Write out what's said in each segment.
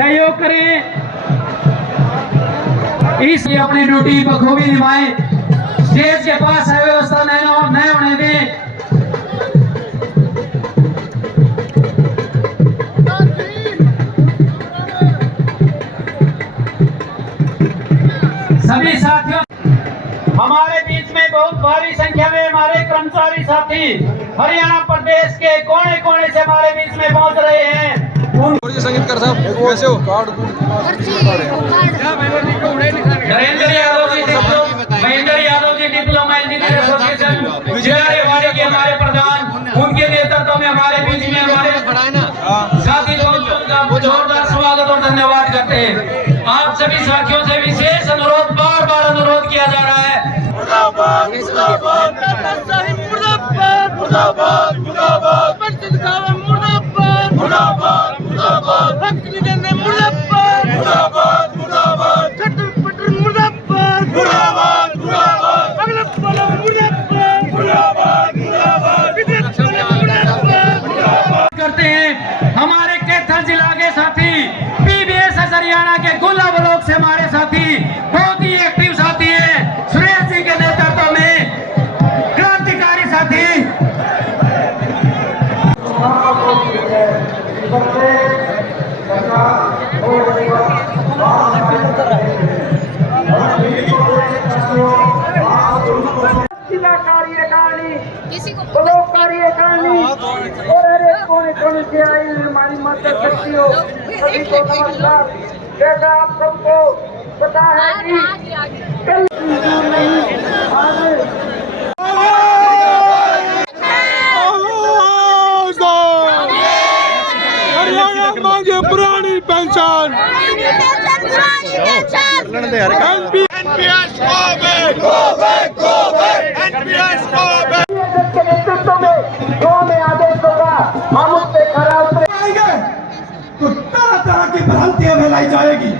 सहयोग करें, इस अपनी ड्यूटी बखूबी निभाएं। स्टेज के पास अव्यवस्था न होने दें। सभी साथियों, हमारे बीच में बहुत भारी संख्या में हमारे कर्मचारी साथी हरियाणा प्रदेश के कोने कोने से हमारे बीच में पहुंच रहे हैं। संगीतकार साहब कैसे हो? Mahendra Yadav ji diploma engineer association Vijayawadi के हमारे प्रधान, उनके नेतृत्व में हमारे बीच में हमारे साथी लोगों का जोरदार स्वागत और धन्यवाद करते हैं। आप सभी साथियों से विशेष अनुरोध, बार बार अनुरोध किया जा रहा है। मुर्दाबाद मुर्दाबाद मुर्दाबाद मुर्दाबाद मुर्दाबाद मुर्दाबाद मुर्दाबाद मुर्दाबाद हक निदेने मुर्दाबाद मुर्दाबाद मुर्दाबाद कट्टर पट्टर मुर्दाबाद मुर्दाबाद मुर्दाबाद अगला बोलो मुर्दाबाद मुर्दाबाद मुर्दाबाद विदेश बोलो मुर्दाबाद मुर्दाबाद करते हैं। हमारे कैथल जिला के साथी, पीबीएस हरियाणा के गुला ब्लॉक से हमारे साथी, बहुत ही एक्टिव साथी है, सुरेश जी के नेतृत्व में क्रांतिकारी साथी। जिला कार्यकारिणी ब्लॉक कार्यकारिणी और कोने कोने से आई हमारी माता शक्तियों सभी को नमस्कार। जैसा आप सबको पता है कि कल हरियाणा मांगे पुरानी पेंशन। के नेतृत्व में जो हमें आदेश होगा हम उस पे खरा उतरेंगे। तो तरह तरह की भ्रांतियां फैलाई जाएगी।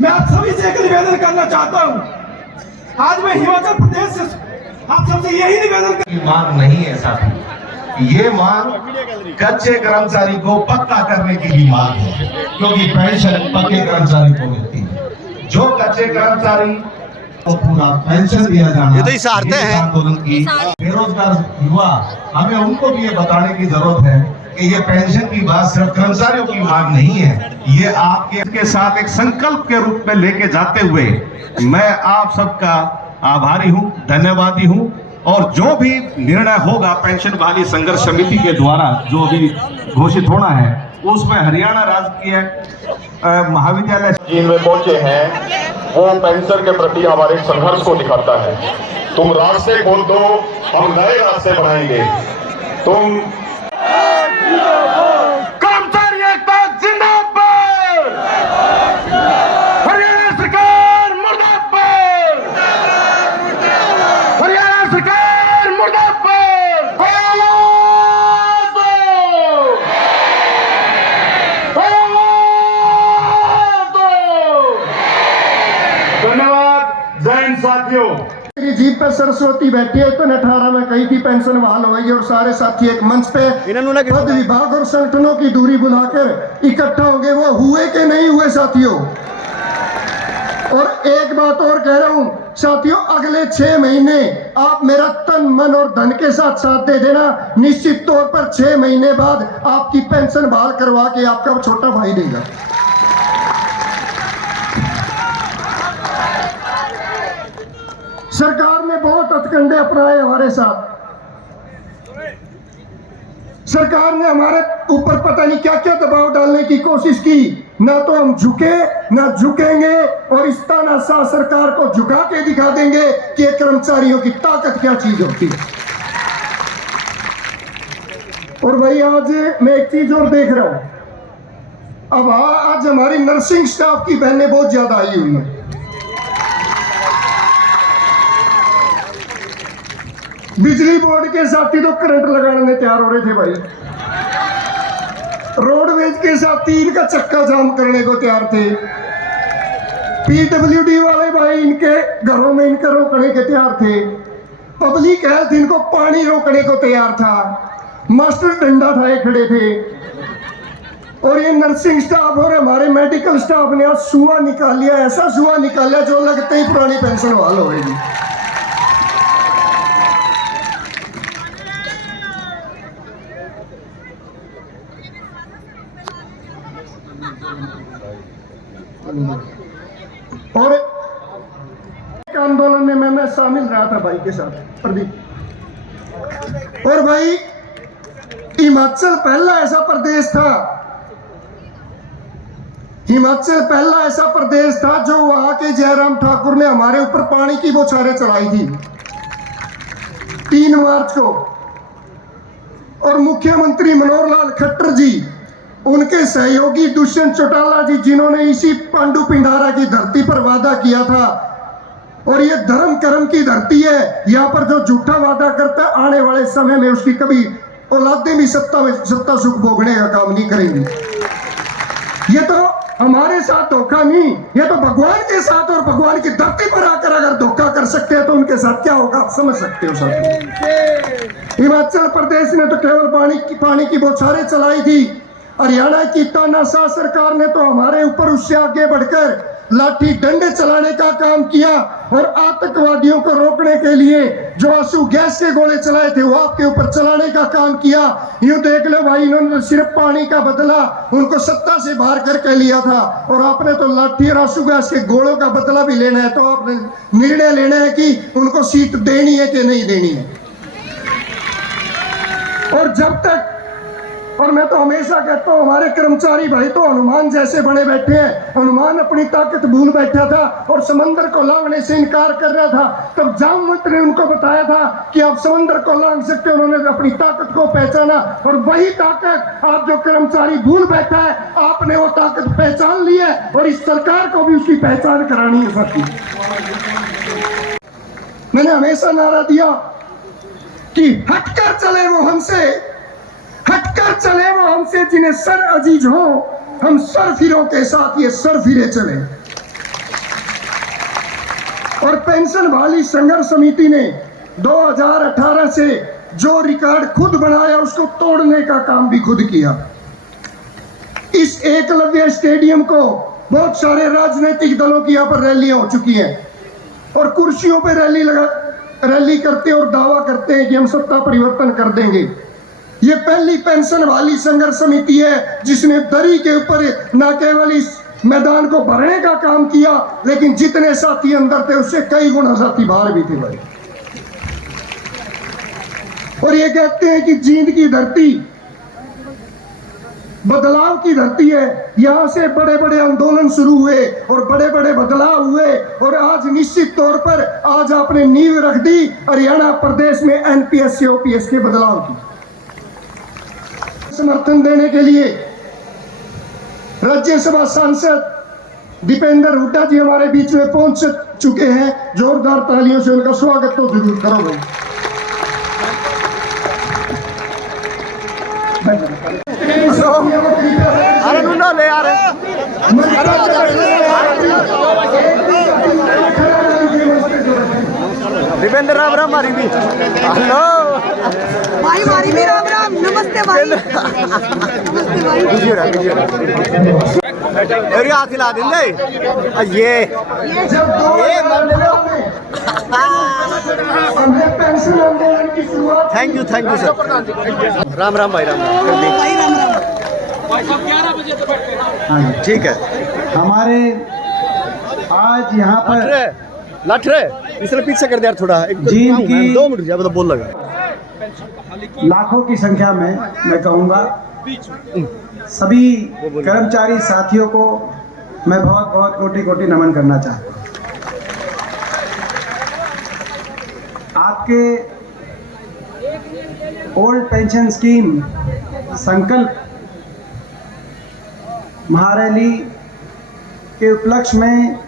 मैं आप सभी से एक निवेदन करना चाहता हूं। आज मैं हिमाचल प्रदेश से आप सबसे यही निवेदन कर मांग नहीं है साथी, ये मांग कच्चे कर्मचारी को पक्का करने की भी मांग है, क्योंकि पेंशन पक्के कर्मचारी को मिलती है। जो कच्चे कर्मचारी को पूरा पेंशन दिया जाना, ये तो इशारते हैं। आंदोलन की बेरोजगार युवा, हमें उनको भी ये बताने की जरूरत है कि ये पेंशन की बात सिर्फ कर्मचारियों की मांग नहीं है, ये आपके साथ एक संकल्प के रूप में लेके जाते हुए मैं आप सबका आभारी हूँ, धन्यवादी हूँ। और जो भी निर्णय होगा पेंशन बहाली संघर्ष समिति के द्वारा जो भी घोषित होना है, उसमें हरियाणा राजकीय महाविद्यालय में पहुंचे हैं, वो पेंशन के प्रति हमारे संघर्ष को दिखाता है। तुम रास्ते खोल दो, हम नए रास्ते बनाएंगे। तुम कर्मचारी एकता जिंदाबाद, हरियाणा सरकार मुर्दाबाद, हरियाणा सरकार मुर्दाबाद, आवाज दो, आवाज दो। धन्यवाद। जय हिंद साथियों। मेरी जीप पे सरस्वती बैठी है, तो 18 में कही थी पेंशन बहाल होगी और सारे साथी एक मंच पे पद विभाग और संगठनों की दूरी बुलाकर इकट्ठा हो गए। वो हुए कि नहीं हुए साथियों? और एक बात और कह रहा हूं साथियों, अगले 6 महीने आप मेरा तन मन और धन के साथ साथ दे देना। निश्चित तौर पर 6 महीने बाद आपकी पेंशन बहाल करवा के आपका छोटा भाई देगा। सरकार ने बहुत हथकंडे अपनाए हमारे साथ। सरकार ने हमारे ऊपर पता नहीं क्या क्या दबाव डालने की कोशिश की, ना तो हम झुके ना झुकेंगे, और इस तानाशाह सरकार को झुका के दिखा देंगे कि कर्मचारियों की ताकत क्या चीज होती है। और भाई आज मैं एक चीज और देख रहा हूं, अब आज हमारी नर्सिंग स्टाफ की बहनें बहुत ज्यादा आई हुई है। बिजली बोर्ड के साथी तो करंट लगाने तैयार हो रहे थे भाई, रोडवेज के साथी इनका चक्का जाम करने को तैयार थे, पीडब्ल्यूडी वाले भाई इनके घरों में इनका रोकने के तैयार थे, पब्लिक हेल्थ इनको पानी रोकने को तैयार था, मास्टर डंडा उठाए खड़े थे। और ये नर्सिंग स्टाफ और हमारे मेडिकल स्टाफ ने आज सुआ निकाल लिया, ऐसा सुआ निकाला जो लगते ही पुरानी पेंशन बहाल होगी। और एक आंदोलन में मैं शामिल रहा था भाई के साथ, प्रदीप। और भाई हिमाचल पहला ऐसा प्रदेश था, हिमाचल पहला ऐसा प्रदेश था जो वहां के जयराम ठाकुर ने हमारे ऊपर पानी की बौछारें चलाई थी 3 मार्च को। और मुख्यमंत्री मनोहर लाल खट्टर जी, उनके सहयोगी दुष्यंत चौटाला जी, जिन्होंने इसी पांडु पिंडारा की धरती पर वादा किया था। और ये धर्म कर्म की धरती है, यहाँ पर जो झूठा वादा करता है आने वाले समय में उसकी कभी औलादें भी सत्ता सुख भोगने का काम नहीं करेंगी। ये तो हमारे साथ धोखा नहीं, ये तो भगवान के साथ और भगवान की धरती पर आकर अगर धोखा कर सकते हैं तो उनके साथ क्या होगा आप समझ सकते हो साथ। हिमाचल प्रदेश ने तो केवल पानी की बौछारें चलाई थी। हरियाणा की तानाशाह सरकार ने तो हमारे ऊपर उससे आगे बढ़कर लाठी डंडे चलाने का काम किया और आतंकवादियों को रोकने के लिए जो आंसू गैस के गोले चलाए थे वो आपके ऊपर चलाने का काम किया। यूं देख लो भाई, इन्होंने सिर्फ पानी का बदला उनको सत्ता से बाहर करके लिया था और आपने तो लाठी और आंसू गैस के गोलों का बदला भी लेना है। तो आपने निर्णय लेना है कि उनको सीट देनी है कि नहीं देनी है। और जब तक, और मैं तो हमेशा कहता हूँ हमारे कर्मचारी भाई तो हनुमान जैसे बने बैठे हैं। हनुमान अपनी ताकत भूल बैठा था और समंदर को लांघने से इनकार कर रहा था, तब जामवंत ने उनको बताया था कि आप समंदर को लांघ सकते हो। उन्होंने अपनी ताकत को पहचाना और वही ताकत आप जो कर्मचारी भूल बैठा है, आपने वो ताकत पहचान ली है और इस सरकार को भी उसकी पहचान करानी है साथी। मैंने हमेशा नारा दिया कि हटकर चले वो हमसे, हटकर चले वो हमसे जिन्हें सर अजीज हो, हम सरफिरों के साथ ये सरफिरे चले। और पेंशन बहाली संघर्ष समिति ने 2018 से जो रिकॉर्ड खुद बनाया उसको तोड़ने का काम भी खुद किया। इस एकलव्य स्टेडियम को बहुत सारे राजनीतिक दलों की यहाँ पर रैलियां हो चुकी हैं और कुर्सियों पर रैली करते और दावा करते हैं कि हम सत्ता परिवर्तन कर देंगे। ये पहली पेंशन वाली संघर्ष समिति है जिसने दरी के ऊपर न केवल इस मैदान को भरने का काम किया, लेकिन जितने साथी अंदर थे उससे कई गुना साथी बाहर भी थे भाई। और ये कहते हैं कि जींद की धरती बदलाव की धरती है, यहां से बड़े बड़े आंदोलन शुरू हुए और बड़े बड़े बदलाव हुए। और आज निश्चित तौर पर आज आपने नींव रख दी हरियाणा प्रदेश में एनपीएस से ओपीएस के बदलाव की। समर्थन देने के लिए राज्यसभा सांसद दीपेंद्र हुड्डा जी हमारे बीच में पहुंच चुके हैं। जोरदार तालियों से उनका स्वागत तो जरूर करो भाई। अरे ढूंढो ले आ रहे दीपेंद्र राम राम मारी भी। हेलो भाई मारी भी राम राम। नमस्ते भाई। नमस्ते भाई। अरे हाथ हिला दिन दे ये thank you sir. Ram Ram भाई, राम भाई राम राम। ठीक है। हमारे आज यहाँ पर लठ रहे इसलिए पीछे कर दे यार थोड़ा, एक जींद की 2 मिनट ज्यादा बोल लगा। लाखों की संख्या में मैं कहूँगा सभी कर्मचारी साथियों को मैं बहुत बहुत कोटि कोटि नमन करना चाहता हूँ। आपके ओल्ड पेंशन स्कीम संकल्प महारैली के उपलक्ष्य में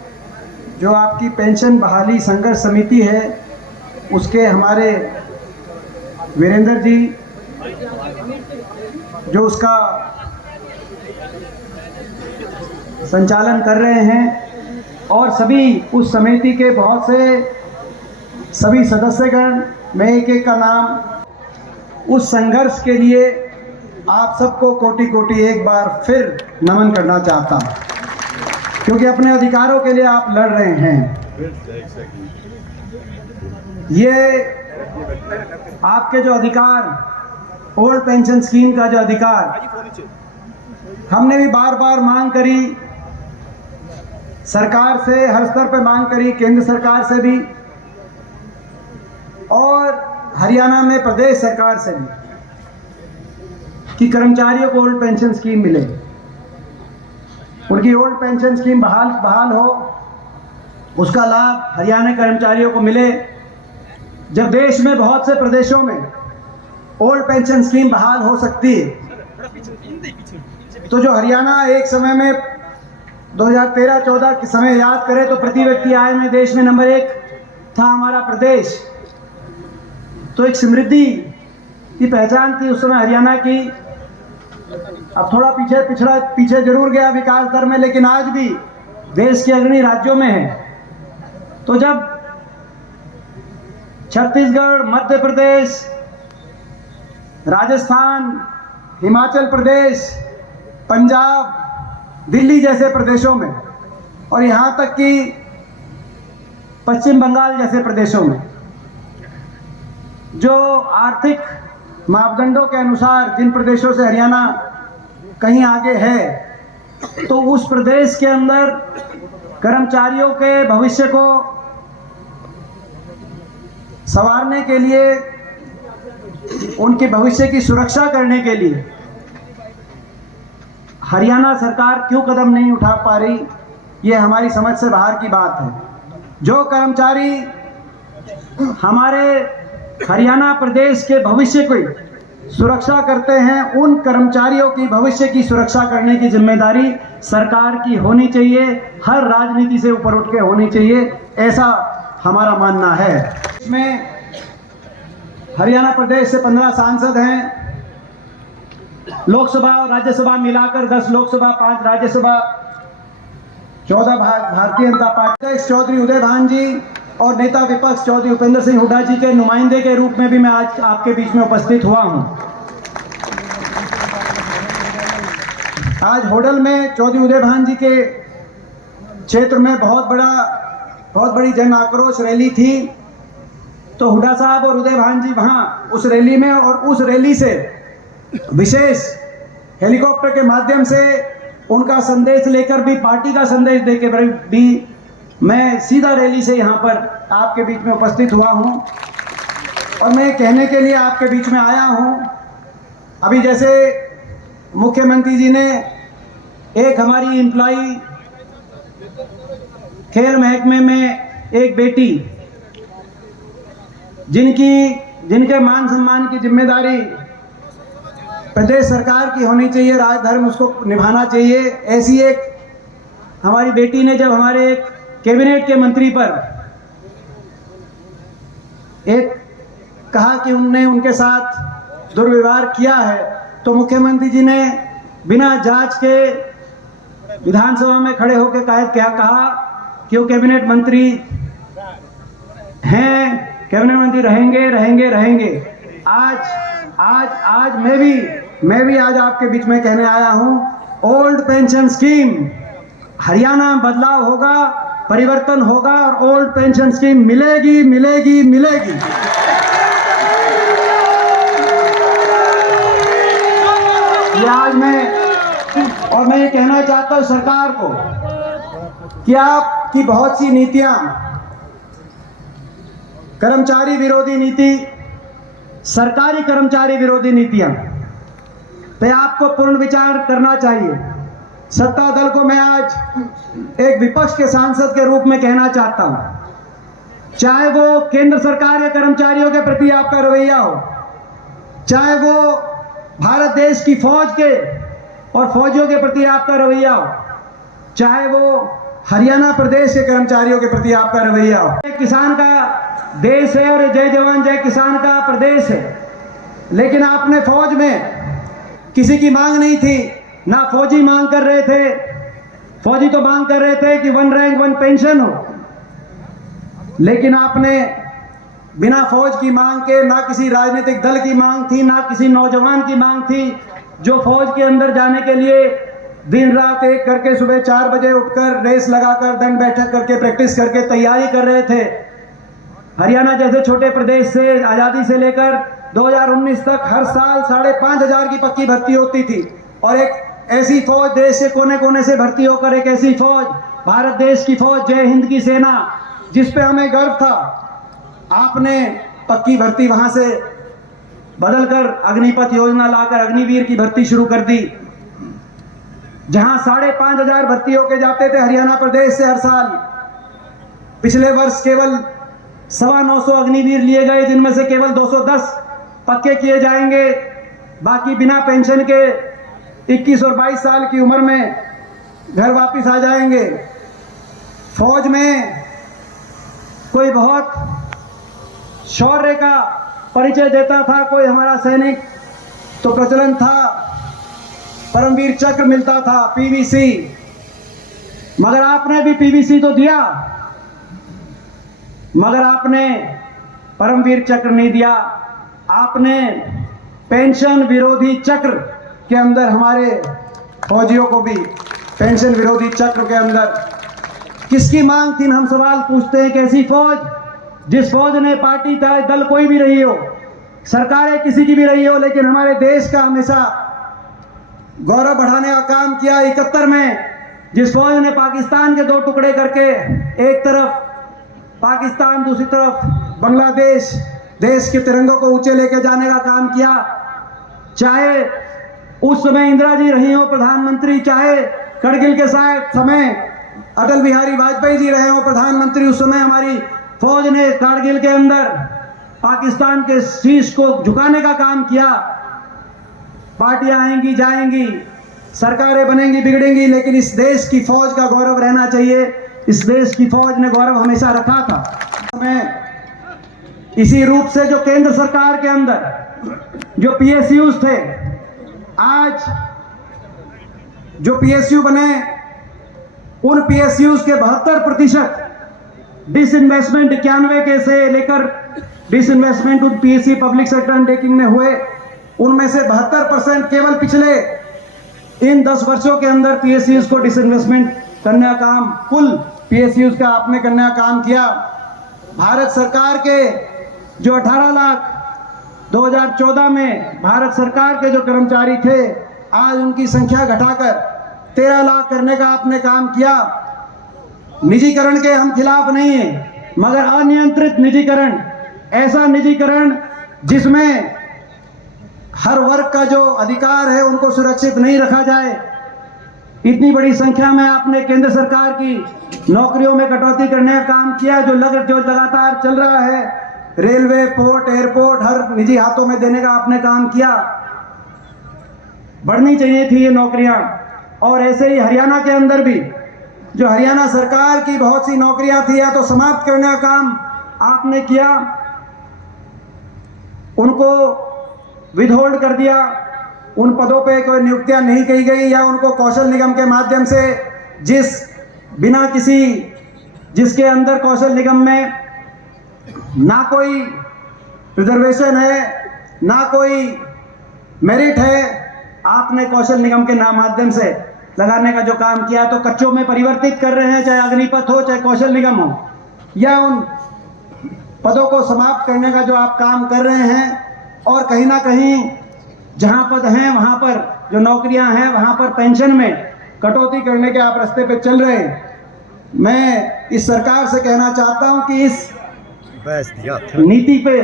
जो आपकी पेंशन बहाली संघर्ष समिति है उसके हमारे वीरेंद्र जी जो उसका संचालन कर रहे हैं और सभी उस समिति के बहुत से सभी सदस्यगण, मैं एक एक का नाम, उस संघर्ष के लिए आप सबको कोटि कोटि एक बार फिर नमन करना चाहता हूँ, क्योंकि अपने अधिकारों के लिए आप लड़ रहे हैं। ये आपके जो अधिकार, ओल्ड पेंशन स्कीम का जो अधिकार, हमने भी बार बार मांग करी, सरकार से हर स्तर पर मांग करी, केंद्र सरकार से भी और हरियाणा में प्रदेश सरकार से भी, कि कर्मचारियों को ओल्ड पेंशन स्कीम मिले, उनकी ओल्ड पेंशन स्कीम बहाल हो, उसका लाभ हरियाणा कर्मचारियों को मिले। जब देश में बहुत से प्रदेशों में ओल्ड पेंशन स्कीम बहाल हो सकती है, तो जो हरियाणा एक समय में 2013-14 के समय याद करें तो प्रति व्यक्ति आय में देश में नंबर 1 था हमारा प्रदेश, तो एक समृद्धि की पहचान थी उस समय हरियाणा की। अब थोड़ा पीछे जरूर गया विकास दर में, लेकिन आज भी देश के अग्रणी राज्यों में है। तो जब छत्तीसगढ़, मध्य प्रदेश, राजस्थान, हिमाचल प्रदेश, पंजाब, दिल्ली जैसे प्रदेशों में और यहाँ तक कि पश्चिम बंगाल जैसे प्रदेशों में जो आर्थिक मापदंडों के अनुसार जिन प्रदेशों से हरियाणा कहीं आगे है, तो उस प्रदेश के अंदर कर्मचारियों के भविष्य को संवारने के लिए, उनके भविष्य की सुरक्षा करने के लिए हरियाणा सरकार क्यों कदम नहीं उठा पा रही, ये हमारी समझ से बाहर की बात है। जो कर्मचारी हमारे हरियाणा प्रदेश के भविष्य की सुरक्षा करते हैं, उन कर्मचारियों की भविष्य की सुरक्षा करने की जिम्मेदारी सरकार की होनी चाहिए, हर राजनीति से ऊपर उठ के होनी चाहिए, ऐसा हमारा मानना है। इसमें हरियाणा प्रदेश से 15 सांसद हैं, लोकसभा और राज्यसभा मिलाकर 10 लोकसभा, 5 राज्यसभा, 14 भारतीय जनता पार्टी। चौधरी उदय भान जी और नेता विपक्ष चौधरी उपेंद्र सिंह हुड्डा जी के नुमाइंदे के रूप में भी मैं आज आपके बीच में उपस्थित हुआ हूं। आज होडल में चौधरी उदय भान जी के क्षेत्र में बहुत बड़ी जन आक्रोश रैली थी, तो हुड्डा साहब और उदय भान जी वहां उस रैली में, और उस रैली से विशेष हेलीकॉप्टर के माध्यम से उनका संदेश लेकर भी, पार्टी का संदेश देकर भी मैं सीधा रैली से यहाँ पर आपके बीच में उपस्थित हुआ हूँ। और मैं कहने के लिए आपके बीच में आया हूँ, अभी जैसे मुख्यमंत्री जी ने एक हमारी एम्प्लॉई खेल महकमे में एक बेटी जिनके मान सम्मान की जिम्मेदारी प्रदेश सरकार की होनी चाहिए, राजधर्म उसको निभाना चाहिए, ऐसी एक हमारी बेटी ने जब हमारे एक कैबिनेट के मंत्री पर एक कहा कि उनने उनके साथ दुर्व्यवहार किया है, तो मुख्यमंत्री जी ने बिना जांच के विधानसभा में खड़े होकर क्या कहा कि वो कैबिनेट मंत्री हैं, कैबिनेट मंत्री रहेंगे। आज मैं भी आज आपके बीच में कहने आया हूं, ओल्ड पेंशन स्कीम हरियाणा में बदलाव होगा, परिवर्तन होगा और ओल्ड पेंशन स्कीम मिलेगी। ये आज मैं ये कहना चाहता हूं सरकार को कि आपकी बहुत सी नीतियां, कर्मचारी विरोधी नीति, सरकारी कर्मचारी विरोधी नीतियां पे आपको पूर्ण विचार करना चाहिए। सत्ता दल को मैं आज एक विपक्ष के सांसद के रूप में कहना चाहता हूं, चाहे वो केंद्र सरकार या कर्मचारियों के प्रति आपका रवैया हो, चाहे वो भारत देश की फौज के और फौजियों के प्रति आपका रवैया हो, चाहे वो हरियाणा प्रदेश के कर्मचारियों के प्रति आपका रवैया हो। किसान का देश है और जय जवान जय किसान का प्रदेश है, लेकिन आपने फौज में किसी की मांग नहीं थी, ना फौजी मांग कर रहे थे, फौजी तो मांग कर रहे थे कि 1 रैंक 1 पेंशन हो, लेकिन आपने बिना फौज की मांग के, ना किसी राजनीतिक दल की मांग थी, ना किसी नौजवान की मांग थी, जो फौज के अंदर जाने के लिए दिन रात एक करके सुबह 4 बजे उठकर रेस लगाकर दंड बैठक करके प्रैक्टिस करके तैयारी कर रहे थे। हरियाणा जैसे छोटे प्रदेश से आज़ादी से लेकर 2019 तक हर साल 5,500 की पक्की भर्ती होती थी, और एक ऐसी फौज देश के कोने कोने से भर्ती होकर एक ऐसी फौज, भारत देश की फौज, जय हिंद की सेना, जिस पे हमें गर्व था, आपने पक्की भर्ती वहां से बदलकर अग्निपथ योजना लाकर अग्निवीर की भर्ती शुरू कर दी। जहां 5,500 भर्ती होके जाते थे हरियाणा प्रदेश से हर साल, पिछले वर्ष केवल 925 अग्निवीर लिए गए, जिनमें से केवल 210 पक्के किए जाएंगे। बाकी बिना पेंशन के 21 और 22 साल की उम्र में घर वापस आ जाएंगे। फौज में कोई बहुत शौर्य का परिचय देता था, कोई हमारा सैनिक तो प्रचलन था, परमवीर चक्र मिलता था, पीवीसी, मगर आपने भी पीवीसी तो दिया, मगर आपने परमवीर चक्र नहीं दिया। आपने पेंशन विरोधी चक्र के अंदर हमारे फौजियों को भी पेंशन विरोधी चक्र के अंदर किसकी मांग थी, हम सवाल पूछते हैं। कैसी फौज, जिस फौज ने पार्टी चाहे दल कोई भी रही हो, सरकारें किसी की भी रही हो, लेकिन हमारे देश का हमेशा गौरव बढ़ाने का काम किया। 71 में जिस फौज ने पाकिस्तान के 2 टुकड़े करके, एक तरफ पाकिस्तान, दूसरी तरफ बांग्लादेश, देश के तिरंगों को ऊंचे लेके जाने का काम किया, चाहे उस समय इंदिरा जी रही हो प्रधानमंत्री, चाहे करगिल के समय अटल बिहारी वाजपेयी जी रहे हो प्रधानमंत्री, उस समय हमारी फौज ने कारगिल के अंदर पाकिस्तान के शीश को झुकाने का काम किया। पार्टियां आएंगी जाएंगी, सरकारें बनेंगी बिगड़ेंगी, लेकिन इस देश की फौज का गौरव रहना चाहिए। इस देश की फौज ने गौरव हमेशा रखा था। मैं इसी रूप से जो केंद्र सरकार के अंदर जो पीएसयूज थे, आज जो पीएसयू बने, उन पीएसयूज के 72% डिसइन्वेस्टमेंट 91 के से लेकर डिसइन्वेस्टमेंट उन पीएससी पब्लिक सेक्टर अंडरटेकिंग में हुए, उनमें से 72% केवल पिछले इन 10 वर्षों के अंदर पीएसयूज को डिसइन्वेस्टमेंट करने का काम, कुल पीएसयूज का आपने करने का काम किया। भारत सरकार के जो 18 लाख 2014 में भारत सरकार के जो कर्मचारी थे, आज उनकी संख्या घटाकर 13 लाख करने का आपने काम किया। निजीकरण के हम खिलाफ नहीं हैं, मगर अनियंत्रित निजीकरण, ऐसा निजीकरण जिसमें हर वर्ग का जो अधिकार है उनको सुरक्षित नहीं रखा जाए। इतनी बड़ी संख्या में आपने केंद्र सरकार की नौकरियों में कटौती करने का काम किया, जो लगातार चल रहा है। रेलवे, पोर्ट, एयरपोर्ट हर निजी हाथों में देने का आपने काम किया। बढ़नी चाहिए थी ये नौकरियां। और ऐसे ही हरियाणा के अंदर भी जो हरियाणा सरकार की बहुत सी नौकरियां थी, या तो समाप्त करने का काम आपने किया, उनको विदहोल्ड कर दिया, उन पदों पे कोई नियुक्तियां नहीं की गई, या उनको कौशल निगम के माध्यम से जिसके अंदर कौशल निगम में ना कोई रिजर्वेशन है, ना कोई मेरिट है, आपने कौशल निगम के माध्यम से लगाने का जो काम किया, तो कच्चों में परिवर्तित कर रहे हैं, चाहे अग्निपथ हो, चाहे कौशल निगम हो, या उन पदों को समाप्त करने का जो आप काम कर रहे हैं। और कहीं ना कहीं जहां पद हैं, वहां पर जो नौकरियां हैं, वहां पर पेंशन में कटौती करने के आप रास्ते पे चल रहे हैं। मैं इस सरकार से कहना चाहता हूं कि इस नीति पे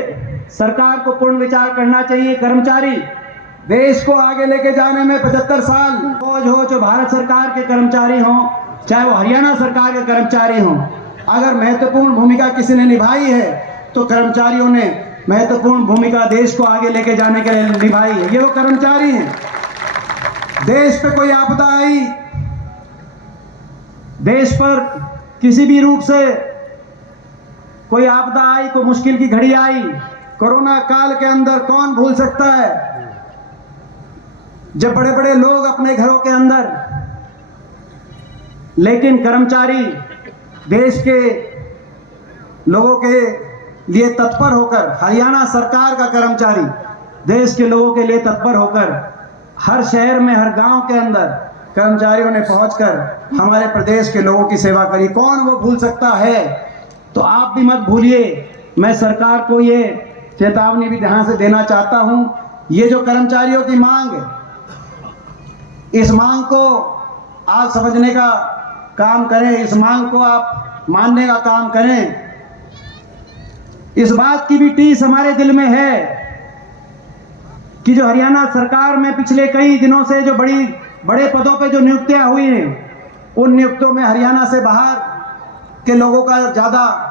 सरकार को पूर्ण विचार करना चाहिए। कर्मचारी देश को आगे लेके जाने में 75 साल फौज हो, जो भारत सरकार के कर्मचारी हों, चाहे वो हरियाणा सरकार के कर्मचारी हों, अगर महत्वपूर्ण भूमिका किसी ने निभाई है तो कर्मचारियों ने महत्वपूर्ण भूमिका देश को आगे लेके जाने के लिए निभाई है। ये वो कर्मचारी हैं। देश पे कोई आपदा आई, देश पर किसी भी रूप से कोई आपदा आई, कोई मुश्किल की घड़ी आई, कोरोना काल के अंदर कौन भूल सकता है जब बड़े बड़े लोग अपने घरों के अंदर, लेकिन कर्मचारी देश के लोगों के लिए तत्पर होकर, हरियाणा सरकार का कर्मचारी देश के लोगों के लिए तत्पर होकर हर शहर में, हर गांव के अंदर कर्मचारियों ने पहुंचकर हमारे प्रदेश के लोगों की सेवा करी। कौन वो भूल सकता है? तो आप भी मत भूलिए। मैं सरकार को ये चेतावनी भी ध्यान से देना चाहता हूं, ये जो कर्मचारियों की मांग है, इस मांग को आप समझने का काम करें, इस मांग को आप मानने का काम करें। इस बात की भी टीस हमारे दिल में है कि जो हरियाणा सरकार में पिछले कई दिनों से जो बड़े पदों पे जो नियुक्तियां हुई हैं, उन नियुक्तियों में हरियाणा से बाहर के लोगों का ज़्यादा,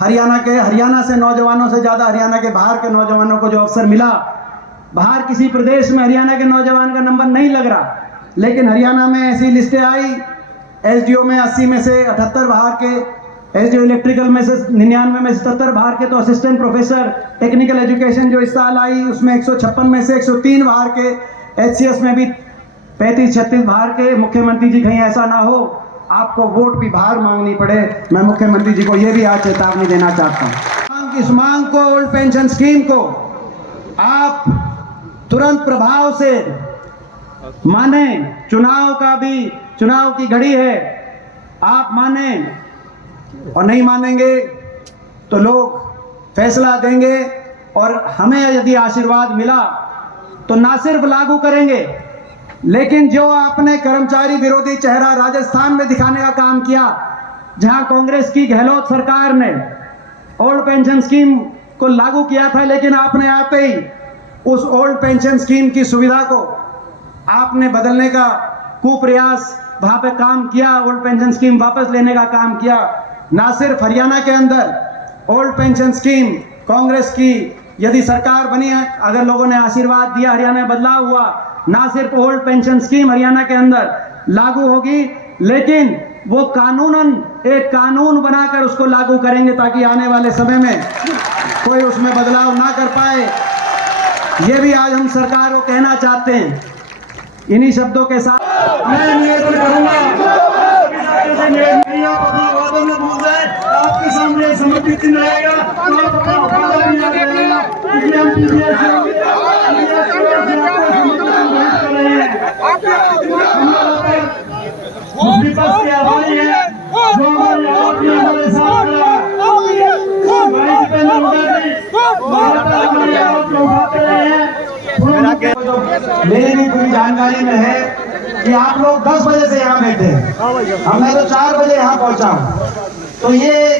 हरियाणा से नौजवानों से ज़्यादा हरियाणा के बाहर के नौजवानों को जो अवसर मिला। बाहर किसी प्रदेश में हरियाणा के नौजवान का नंबर नहीं लग रहा, लेकिन हरियाणा में ऐसी लिस्टें आई, एसडीओ में 80 में से 78 बाहर के, एसडीओ इलेक्ट्रिकल में से 99 में से 77 बाहर के, तो असिस्टेंट प्रोफेसर टेक्निकल एजुकेशन जो इस साल आई उसमें 156 में से 103 बाहर के, एचसीएस में भी 35-36 बाहर के। मुख्यमंत्री जी कहीं ऐसा ना हो आपको वोट भी बाहर मांगनी पड़े। मैं मुख्यमंत्री जी को ये भी आज चेतावनी देना चाहता हूँ। इस मांग को, ओल्ड पेंशन स्कीम को आप तुरंत प्रभाव से माने। चुनाव की घड़ी है, आप माने, और नहीं मानेंगे तो लोग फैसला देंगे। और हमें यदि आशीर्वाद मिला तो ना सिर्फ लागू करेंगे, लेकिन जो आपने कर्मचारी विरोधी चेहरा राजस्थान में दिखाने का काम किया, जहां कांग्रेस की गहलोत सरकार ने ओल्ड पेंशन स्कीम को लागू किया था, लेकिन आपने आते ही उस ओल्ड पेंशन स्कीम की सुविधा को आपने बदलने का कुप्रयास वहां पे काम किया, ओल्ड पेंशन स्कीम वापस लेने का काम किया। ना सिर्फ हरियाणा के अंदर ओल्ड पेंशन स्कीम कांग्रेस की यदि सरकार बनी है, अगर लोगों ने आशीर्वाद दिया, हरियाणा में बदलाव हुआ, ना सिर्फ ओल्ड पेंशन स्कीम हरियाणा के अंदर लागू होगी, लेकिन वो कानूनन एक कानून बनाकर उसको लागू करेंगे ताकि आने वाले समय में कोई उसमें बदलाव ना कर पाए। ये भी आज हम सरकार को कहना चाहते हैं। इन्हीं शब्दों के साथ मैं निवेदन करूंगा आपके सामने समर्पित चिन्ह रहेगा, विपक्ष के आभारी है जो हमारे साथ मेरी भी पूरी जानकारी में है कि आप लोग 10 बजे से यहाँ बैठे हैं, मैं तो 4 बजे यहाँ पहुँचा हूँ। तो ये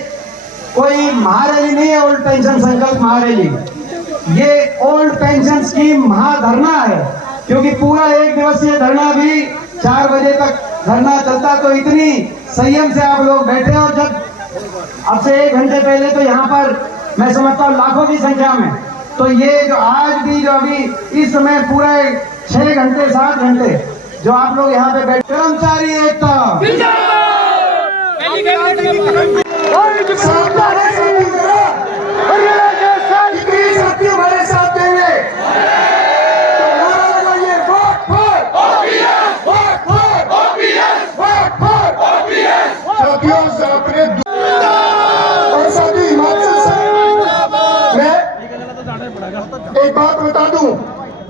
कोई महारैली नहीं है, ओल्ड पेंशन संकल्प महारैली, ये ओल्ड पेंशन स्कीम महाधरना है। क्योंकि पूरा 1 दिवसीय धरना भी 4 बजे तक धरना चलता, तो इतनी संयम से आप लोग बैठे। और जब अब से 1 घंटे पहले तो यहाँ पर मैं समझता हूँ लाखों की संख्या में, तो ये जो आज भी जो अभी इस समय पूरे 6 घंटे 7 घंटे जो आप लोग यहाँ पे बैठे, कर्मचारी एकता हमारे साथ देंगे और साथी हिमाचल से मैं एक बात बता दूं,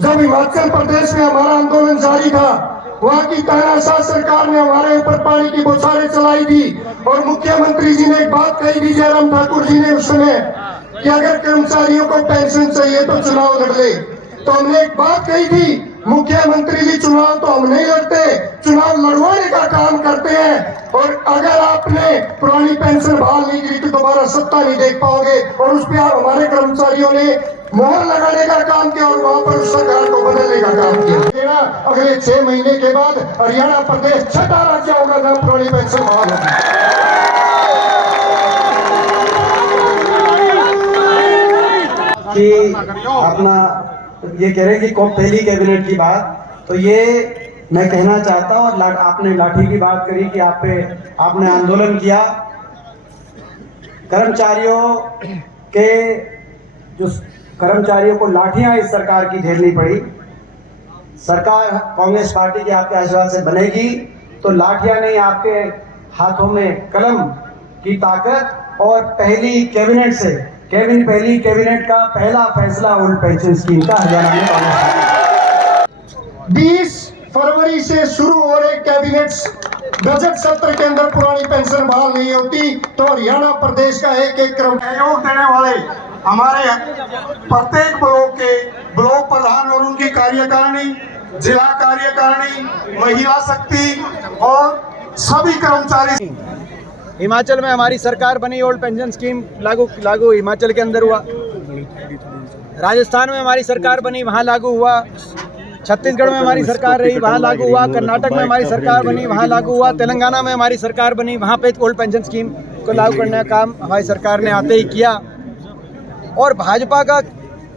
जब हिमाचल प्रदेश में हमारा आंदोलन जारी था, वहाँ की तानाशाह सरकार ने हमारे ऊपर पानी की बौछारें चलाई थी और मुख्यमंत्री जी ने एक बात कही थी, जयराम ठाकुर जी ने उस समय, कि अगर कर्मचारियों को पेंशन चाहिए तो चुनाव लड़ ले। तो हमने एक बात कही थी, मुख्यमंत्री जी चुनाव तो हम नहीं लड़ते, चुनाव लड़वाने का काम करते हैं। और अगर आपने पुरानी पेंशन बहाल नहीं की तो दोबारा सत्ता नहीं देख पाओगे। और उस पर हमारे कर्मचारियों ने मोहर लगाने का काम किया और वहां पर उस सरकार को बदलने का काम किया। अगले 6 महीने के बाद हरियाणा प्रदेश 6था राज्य होगा जहां पुरानी पेंशन बहाल होगी। कि अपना ये कह रहे कि पहली कैबिनेट की बात, तो ये मैं कहना चाहता हूँ। और आपने लाठी की बात करी कि आपने आंदोलन किया, कर्मचारियों को लाठियां इस सरकार की झेलनी पड़ी। सरकार कांग्रेस पार्टी की आपके आशीर्वाद से बनेगी तो लाठियां नहीं, आपके हाथों में कलम की ताकत। और पहली कैबिनेट का पहला फैसला ओल्ड पेंशन स्कीम का हरियाणा में कांग्रेस। 20 फरवरी से शुरू हो रहे कैबिनेट बजट सत्र के अंदर पुरानी पेंशन बहाल नहीं होती तो हरियाणा प्रदेश का एक एक सहयोग देने वाले हमारे प्रत्येक ब्लॉक के ब्लॉक प्रधान और उनकी कार्यकारिणी, जिला कार्यकारिणी, महिला शक्ति और सभी कर्मचारी। हिमाचल में हमारी सरकार बनी, ओल्ड पेंशन स्कीम लागू हिमाचल के अंदर हुआ। राजस्थान में हमारी सरकार बनी, वहाँ लागू हुआ। छत्तीसगढ़ में हमारी सरकार रही, वहाँ लागू हुआ। कर्नाटक में हमारी सरकार बनी, वहाँ लागू हुआ। तेलंगाना में हमारी सरकार बनी, वहाँ पे ओल्ड पेंशन स्कीम को लागू करने का काम हमारी सरकार ने आते ही किया। और भाजपा का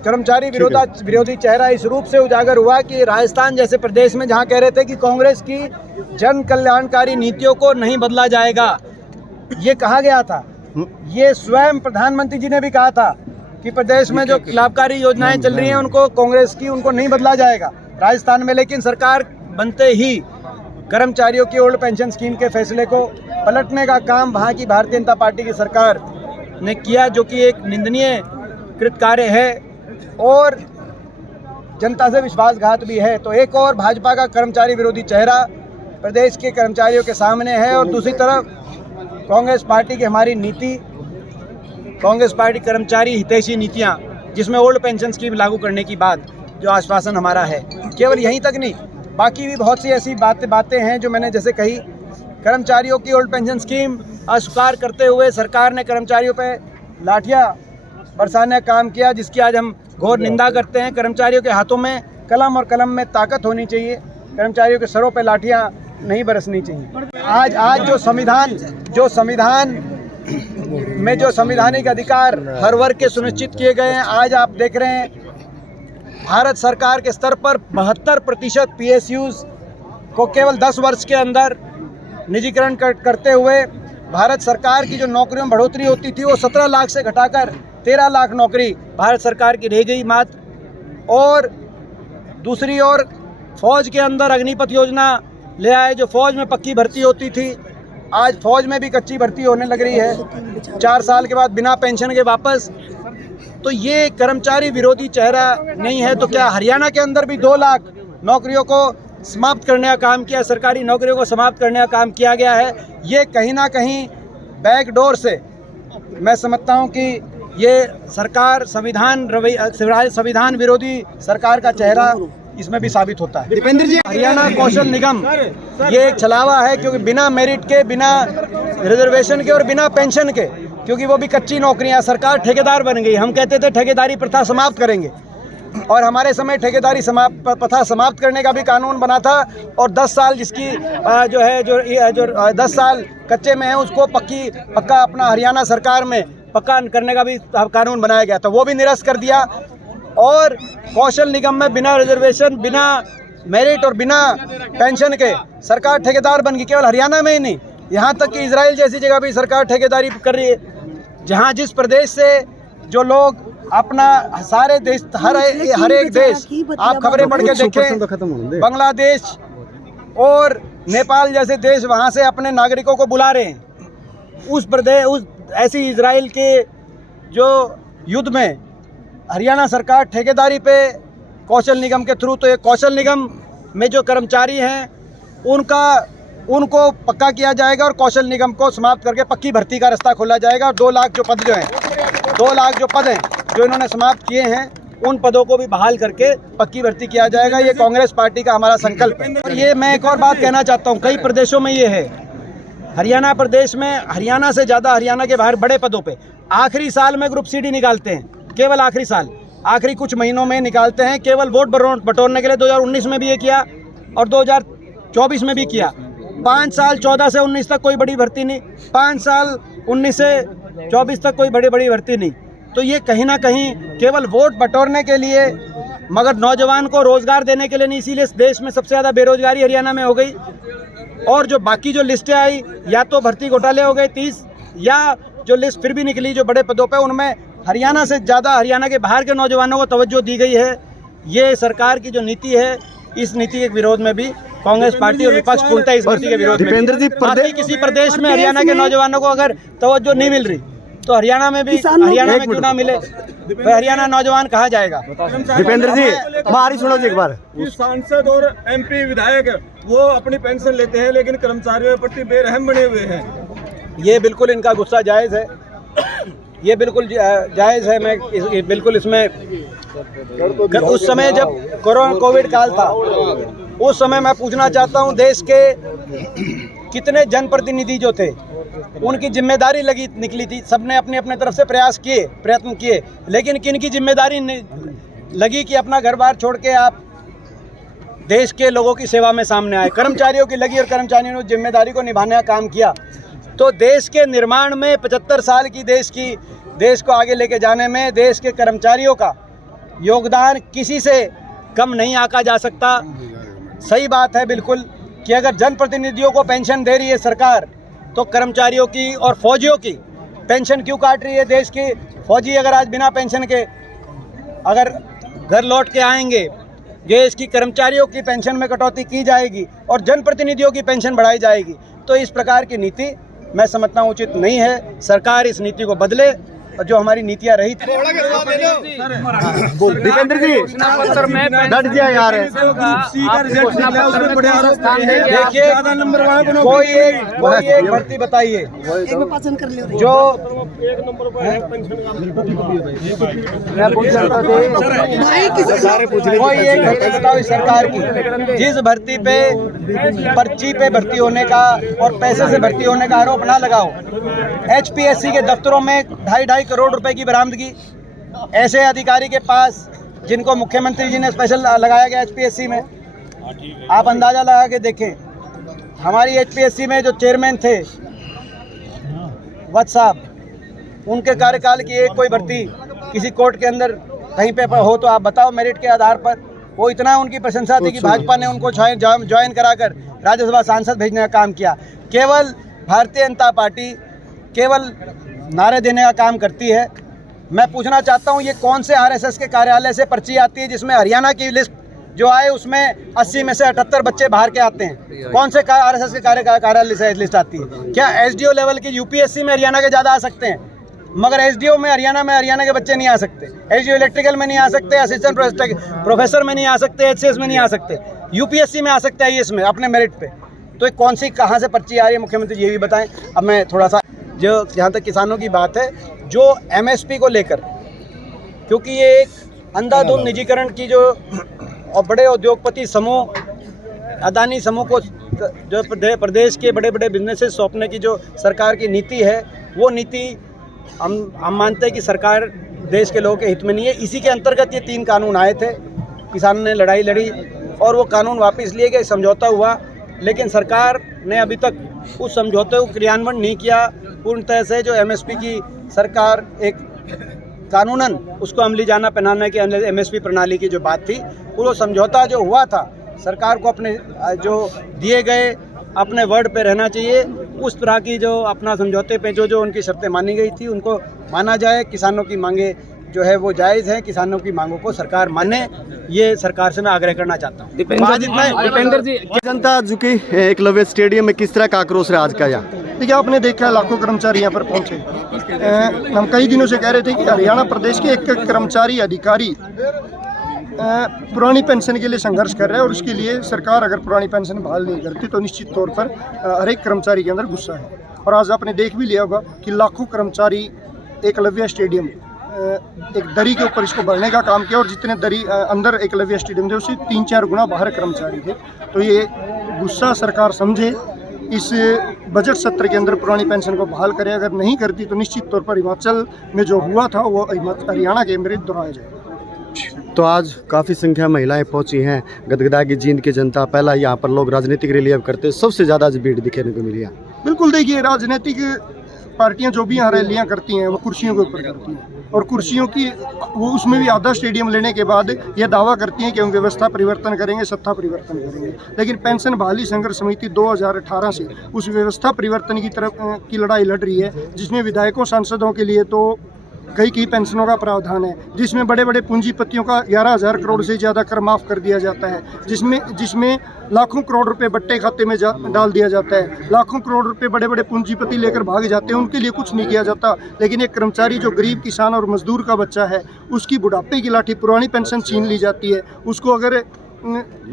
कर्मचारी विरोधी चेहरा इस रूप से उजागर हुआ कि राजस्थान जैसे प्रदेश में जहाँ कह रहे थे कि कांग्रेस की जन कल्याणकारी नीतियों को नहीं बदला जाएगा, ये कहा गया था। ये स्वयं प्रधानमंत्री जी ने भी कहा था कि प्रदेश में जो लाभकारी योजनाएं चल रही हैं उनको कांग्रेस की उनको नहीं बदला जाएगा राजस्थान में। लेकिन सरकार बनते ही कर्मचारियों की ओल्ड पेंशन स्कीम के फैसले को पलटने का काम वहाँ की भारतीय जनता पार्टी की सरकार ने किया, जो कि एक निंदनीय कृत कार्य है और जनता से विश्वासघात भी है। तो एक और भाजपा का कर्मचारी विरोधी चेहरा प्रदेश के कर्मचारियों के सामने है और दूसरी तरफ कांग्रेस पार्टी की हमारी नीति, कांग्रेस पार्टी कर्मचारी हितैषी नीतियां, जिसमें ओल्ड पेंशन स्कीम लागू करने की बात जो आश्वासन हमारा है। केवल यहीं तक नहीं, बाकी भी बहुत सी ऐसी बातें हैं जो मैंने जैसे कही। कर्मचारियों की ओल्ड पेंशन स्कीम अस्वीकार करते हुए सरकार ने कर्मचारियों पे लाठियां बरसाने का काम किया, जिसकी आज हम घोर निंदा करते हैं। कर्मचारियों के हाथों में कलम और कलम में ताकत होनी चाहिए, कर्मचारियों के सरों पे लाठियां नहीं बरसनी चाहिए। आज जो संविधान में जो संवैधानिक अधिकार हर वर्ग के सुनिश्चित किए गए हैं, आज आप देख रहे हैं भारत सरकार के स्तर पर 72% PSUs को केवल 10 वर्ष के अंदर निजीकरण करते हुए भारत सरकार की जो नौकरियों में बढ़ोतरी होती थी वो 17 लाख से घटाकर 13 लाख नौकरी भारत सरकार की रह गई मात्र। और दूसरी ओर फौज के अंदर अग्निपथ योजना ले आए, जो फौज में पक्की भर्ती होती थी, आज फौज में भी कच्ची भर्ती होने लग रही है 4 साल के बाद बिना पेंशन के वापस। तो ये कर्मचारी विरोधी चेहरा नहीं है तो क्या हरियाणा के अंदर भी 2 लाख नौकरियों को समाप्त करने का काम किया, सरकारी नौकरियों को समाप्त करने का काम किया गया है। ये कहीं ना कहीं बैकडोर से मैं समझता हूँ कि ये सरकार संविधान विरोधी सरकार का चेहरा इसमें भी साबित होता है। दीपेंद्र जी, हरियाणा कौशल निगम ये एक छलावा है, क्योंकि बिना मेरिट के, बिना रिजर्वेशन के और बिना पेंशन के, क्योंकि वो भी कच्ची नौकरियां, सरकार ठेकेदार बन गई। हम कहते थे ठेकेदारी प्रथा समाप्त करेंगे और हमारे समय ठेकेदारी प्रथा समाप्त करने का भी कानून बना था और 10 साल जिसकी जो 10 साल कच्चे में है उसको पक्का अपना हरियाणा सरकार में पक्का करने का भी कानून बनाया गया था, वो भी निरस्त कर दिया। और कौशल निगम में बिना रिजर्वेशन, बिना मेरिट और बिना पेंशन के सरकार ठेकेदार बन गई। केवल हरियाणा में ही नहीं, यहाँ तक कि इजराइल जैसी जगह भी सरकार ठेकेदारी कर रही है, जहाँ जिस प्रदेश से जो लोग अपना सारे देश हर एक देश, आप खबरें पढ़ के देखें, बांग्लादेश और नेपाल जैसे देश वहाँ से अपने नागरिकों को बुला रहे हैं। उस ऐसी इजराइल के जो युद्ध में हरियाणा सरकार ठेकेदारी पे कौशल निगम के थ्रू, तो ये कौशल निगम में जो कर्मचारी हैं उनको पक्का किया जाएगा और कौशल निगम को समाप्त करके पक्की भर्ती का रास्ता खोला जाएगा। और 2 लाख जो पद हैं जो इन्होंने समाप्त किए हैं, उन पदों को भी बहाल करके पक्की भर्ती किया जाएगा। ये कांग्रेस पार्टी का हमारा संकल्प है। और ये मैं एक और बात कहना चाहता हूँ, कई प्रदेशों में ये है, हरियाणा प्रदेश में हरियाणा से ज़्यादा हरियाणा के बाहर बड़े पदों पे आखिरी साल में ग्रुप CD निकालते हैं, केवल आखिरी साल, आखिरी कुछ महीनों में निकालते हैं, केवल वोट बटोरने के लिए। 2019 में भी ये किया और 2024 में भी किया। 5 साल 14 से 19 तक कोई बड़ी भर्ती नहीं, 5 साल 19 से 24 तक कोई बड़ी भर्ती नहीं। तो ये कहीं ना कहीं केवल वोट बटोरने के लिए, मगर नौजवान को रोज़गार देने के लिए नहीं। इसीलिए देश में सबसे ज़्यादा बेरोजगारी हरियाणा में हो गई। और जो बाकी जो लिस्टें आई, या तो भर्ती घोटाले हो गए 30, या जो लिस्ट फिर भी निकली जो बड़े पदों पे, उनमें हरियाणा से ज़्यादा हरियाणा के बाहर के नौजवानों को तवज्जो दी गई है। ये सरकार की जो नीति है, इस नीति के विरोध में भी कांग्रेस पार्टी और विपक्ष पूर्णतः इस नीति के विरोध में। दीपेंद्र जी, किसी प्रदेश में हरियाणा के नौजवानों को अगर तवज्जो नहीं मिल रही तो हरियाणा में भी हरियाणा में क्यों ना मिले? फिर हरियाणा नौजवान कहाँ जाएगा? दीपेंद्र जी हमारी सुनो जी एक बार। सांसद और एमपी विधायक वो अपनी पेंशन लेते हैं लेकिन कर्मचारियों के प्रति बेरहम बने हुए हैं। ये बिल्कुल इनका गुस्सा जायज़ है, ये बिल्कुल जायज़ है। मैं बिल्कुल इसमें उस समय जब कोविड काल था उस समय मैं पूछना चाहता हूँ, देश के कितने जनप्रतिनिधि जो थे उनकी जिम्मेदारी निकली थी, सबने अपने अपने तरफ से प्रयत्न किए, लेकिन किनकी जिम्मेदारी लगी कि अपना घर बार छोड़ के आप देश के लोगों की सेवा में सामने आए? कर्मचारियों की लगी और कर्मचारियों ने जिम्मेदारी को निभाने का काम किया। तो देश के निर्माण में 75 साल की देश को आगे लेके जाने में देश के कर्मचारियों का योगदान किसी से कम नहीं आंका जा सकता। सही बात है बिल्कुल कि अगर जनप्रतिनिधियों को पेंशन दे रही है सरकार, तो कर्मचारियों की और फौजियों की पेंशन क्यों काट रही है? देश के फौजी अगर आज बिना पेंशन के अगर घर लौट के आएंगे, देश की कर्मचारियों की पेंशन में कटौती की जाएगी और जनप्रतिनिधियों की पेंशन बढ़ाई जाएगी, तो इस प्रकार की नीति मैं समझता हूँ उचित नहीं है। सरकार इस नीति को बदले और जो हमारी नीतियाँ रही थी। दीपेंद्र जी डट दिया यार। देखिए कोई एक भर्ती बताइए जो कोई एक भर्ती बताओ इस सरकार की जिस भर्ती पे पर्ची पे भर्ती होने का और पैसे से भर्ती होने का आरोप ना लगाओ। HPSC के दफ्तरों में 2.5 करोड़ रुपए की बरामदगी ऐसे अधिकारी के पास जिनको मुख्यमंत्री जी ने स्पेशल लगाया गया HPSC में। आप अंदाजा लगा के देखें, हमारी HPSC में जो चेयरमैन थे वत्स साहब, उनके कार्यकाल की एक कोई भर्ती किसी कोर्ट के अंदर कहीं पे हो तो आप बताओ मेरिट के आधार पर। वो इतना उनकी प्रशंसा थी कि भाजपा ने उनको ज्वाइन कराकर राज्यसभा सांसद भेजने का काम किया। केवल भारतीय जनता पार्टी केवल नारे देने का काम करती है। मैं पूछना चाहता हूँ, ये कौन से RSS के कार्यालय से पर्ची आती है जिसमें हरियाणा की लिस्ट जो आए उसमें 80 में से 78 बच्चे बाहर के आते हैं? कौन से RSS के कार्यालय से लिस्ट आती है? क्या SDO लेवल की UPSC में हरियाणा के ज़्यादा आ सकते हैं, मगर SDO में हरियाणा के बच्चे नहीं आ सकते? SDO इलेक्ट्रिकल में नहीं आ सकते, असिस्टेंट प्रोफेसर में नहीं आ सकते, HCS में नहीं आ सकते, UPSC में आ सकते हैं IAS में अपने मेरिट पे। तो कौन सी कहाँ से पर्ची आ रही है मुख्यमंत्री जी ये भी बताएं। अब मैं थोड़ा सा जो जहाँ तक किसानों की बात है, जो MSP को लेकर, क्योंकि ये एक अंधाधुंध निजीकरण की जो और बड़े उद्योगपति समूह अदानी समूह को जो प्रदेश के बड़े बड़े बिजनेसेस सौंपने की जो सरकार की नीति है, वो नीति हम मानते हैं कि सरकार देश के लोगों के हित में नहीं है। इसी के अंतर्गत ये 3 कानून आए थे, किसानों ने लड़ाई लड़ी और वो कानून वापस लिए गए, समझौता हुआ, लेकिन सरकार ने अभी तक उस समझौते को क्रियान्वयन नहीं किया पूर्णतः से। जो MSP की सरकार एक कानूनन उसको अमली जाना पहनाने के MSP प्रणाली की जो बात थी, वो समझौता जो हुआ था, सरकार को अपने जो दिए गए अपने वर्ड पे रहना चाहिए। उस तरह की जो अपना समझौते पे जो उनकी शर्तें मानी गई थी उनको माना जाए। किसानों की मांगे जो है वो जायज़ है, किसानों की मांगों को सरकार माने, ये सरकार से मैं आग्रह करना चाहता हूँ। दीपेंद्र जी जनता झुकी एकलव्य स्टेडियम में किस तरह का आक्रोश रहा आज का? यहाँ देखिए आपने देखा लाखों कर्मचारी यहाँ पर पहुँचे। हम कई दिनों से कह रहे थे कि हरियाणा प्रदेश के एक कर्मचारी अधिकारी पुरानी पेंशन के लिए संघर्ष कर रहे हैं और उसके लिए सरकार अगर पुरानी पेंशन बहाल नहीं करती तो निश्चित तौर पर हर एक कर्मचारी के अंदर गुस्सा है। और आज आपने देख भी लिया होगा कि लाखों कर्मचारी एकलव्य स्टेडियम एक दरी के ऊपर इसको भरने का काम किया और जितने दरी अंदर एकलव्य स्टेडियम थे उससे 3-4 गुना बाहर कर्मचारी थे। तो ये गुस्सा सरकार समझे, इस बजट सत्र के अंदर पुरानी पेंशन को बहाल करे। अगर नहीं करती तो निश्चित तौर पर हिमाचल में जो हुआ था वो हरियाणा के अंदर दोहराया जाएगा। तो आज काफ़ी संख्या महिलाएं पहुंची हैं। गदगदा की जींद की जनता, पहला यहाँ पर लोग राजनीतिक रैली अब करते, सबसे ज़्यादा आज भीड़ दिखने को मिली है। बिल्कुल, देखिए राजनीतिक पार्टियां जो भी यहाँ रैलियाँ करती हैं वो कुर्सियों के ऊपर करती हैं और कुर्सियों की वो उसमें भी आधा स्टेडियम लेने के बाद ये दावा करती हैं कि हम व्यवस्था परिवर्तन करेंगे, सत्ता परिवर्तन करेंगे। लेकिन पेंशन बहाली संघर्ष समिति 2018 से उस व्यवस्था परिवर्तन की तरफ की लड़ाई लड़ रही है, जिसमें विधायकों सांसदों के लिए तो कई पेंशनों का प्रावधान है, जिसमें बड़े बड़े पूंजीपतियों का 11,000 करोड़ से ज़्यादा कर माफ़ कर दिया जाता है, जिसमें लाखों करोड़ रुपए बट्टे खाते में डाल दिया जाता है, लाखों करोड़ रुपए बड़े बड़े पूंजीपति लेकर भाग जाते हैं, उनके लिए कुछ नहीं किया जाता। लेकिन एक कर्मचारी जो गरीब किसान और मजदूर का बच्चा है, उसकी बुढ़ापे की लाठी पुरानी पेंशन छीन ली जाती है। उसको अगर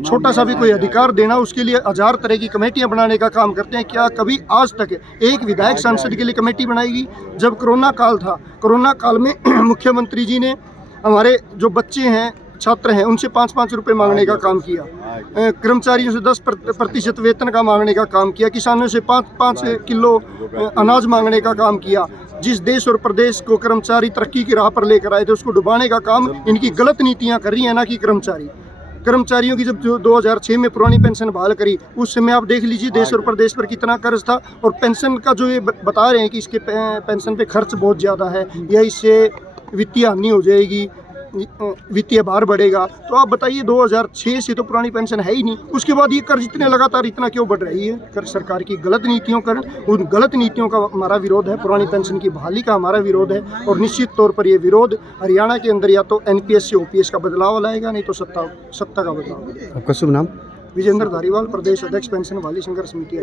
छोटा सा भी कोई अधिकार देना, उसके लिए 1000 तरह की कमेटियां बनाने का काम करते हैं। क्या कभी आज तक एक विधायक सांसद के लिए कमेटी बनाएगी? जब कोरोना काल था, कोरोना काल में मुख्यमंत्री जी ने हमारे जो बच्चे हैं, छात्र हैं, उनसे 5-5 रुपये मांगने का काम किया, कर्मचारियों से 10% वेतन का मांगने का काम किया, किसानों से 5-5 किलो अनाज मांगने का काम किया। जिस देश और प्रदेश को कर्मचारी तरक्की की राह पर लेकर आए थे, उसको डुबाने का काम इनकी गलत नीतियां कर रही हैं, ना कि कर्मचारियों की। जब 2006 में पुरानी पेंशन बहाल करी, उस समय आप देख लीजिए देश और प्रदेश पर कितना कर्ज था। और पेंशन का जो ये बता रहे हैं कि इसके पेंशन पे खर्च बहुत ज़्यादा है या इससे वित्तीय हानि हो जाएगी, वित्तीय भार बढ़ेगा, तो आप बताइए 2006 से तो पुरानी पेंशन है ही नहीं। उसके बाद ये कर्ज इतने लगातार इतना क्यों बढ़ रही है? कर सरकार की गलत नीतियों कारण, उन गलत नीतियों का हमारा विरोध है, पुरानी पेंशन की बहाली का हमारा विरोध है। और निश्चित तौर पर ये विरोध हरियाणा के अंदर या तो NPS से OPS का बदलाव लाएगा, नहीं तो सत्ता का बदलाव। आपका शुभ नाम? विजेंद्र धारीवाल, प्रदेश अध्यक्ष पेंशन बहाली संघर्ष समिति।